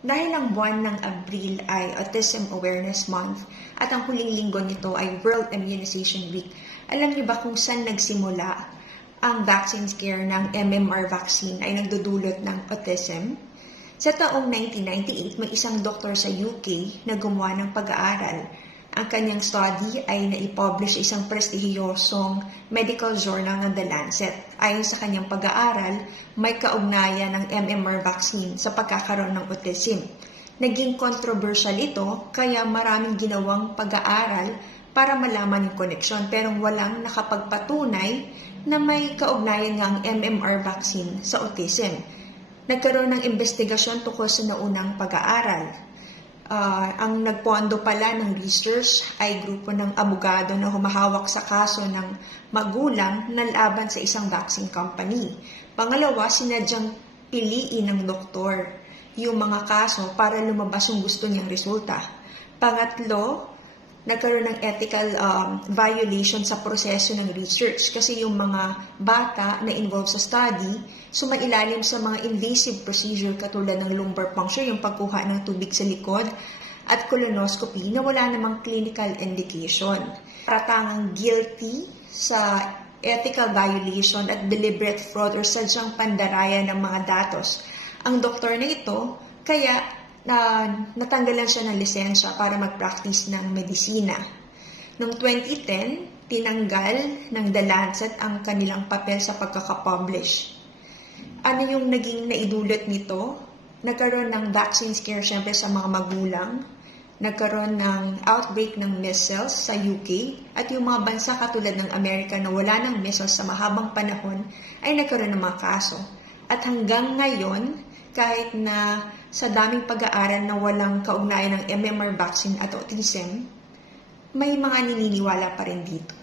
Dahil ang buwan ng Abril ay Autism Awareness Month at ang huling linggo nito ay World Immunization Week, alam niyo ba kung saan nagsimula ang vaccine scare ng MMR vaccine ay nagdudulot ng autism? Sa taong 1998, may isang doktor sa UK na gumawa ng pag-aaral. Ang kanyang study ay naipublish sa isang prestihiyosong medical journal ng The Lancet. Ayon sa kanyang pag-aaral, may kaugnayan ng MMR vaccine sa pagkakaroon ng autism. Naging controversial ito kaya maraming ginawang pag-aaral para malaman yung koneksyon pero walang nakapagpatunay na may kaugnayan nga ang MMR vaccine sa autism. Nagkaroon ng investigasyon tungkol sa naunang pag-aaral. Ang nagpondo pala ng research ay grupo ng abogado na humahawak sa kaso ng magulang na laban sa isang vaccine company. Pangalawa, sinadyang piliin ng doktor yung mga kaso para lumabas yung gusto niyang resulta. Pangatlo, nagkaroon ng ethical violation sa proseso ng research kasi yung mga bata na involved sa study sumailalim sa mga invasive procedure katulad ng lumbar puncture, yung pagkuha ng tubig sa likod, at colonoscopy na wala namang clinical indication. Paratangang guilty sa ethical violation at deliberate fraud or sadyang pandaraya ng mga datos ang doktor na ito, kaya natanggalan siya ng lisensya para mag-practice ng medisina. Noong 2010, tinanggal ng The Lancet ang kanilang papel sa pagkakapublish. Ano yung naging naidulot nito? Nagkaroon ng vaccine scare syempre sa mga magulang, nagkaroon ng outbreak ng measles sa UK, at yung mga bansa katulad ng Amerika na wala ng measles sa mahabang panahon ay nagkaroon ng mga kaso. At hanggang ngayon, kahit na sa daming pag-aaral na walang kaugnayan ng MMR vaccine at autism, may mga naniniwala pa rin dito.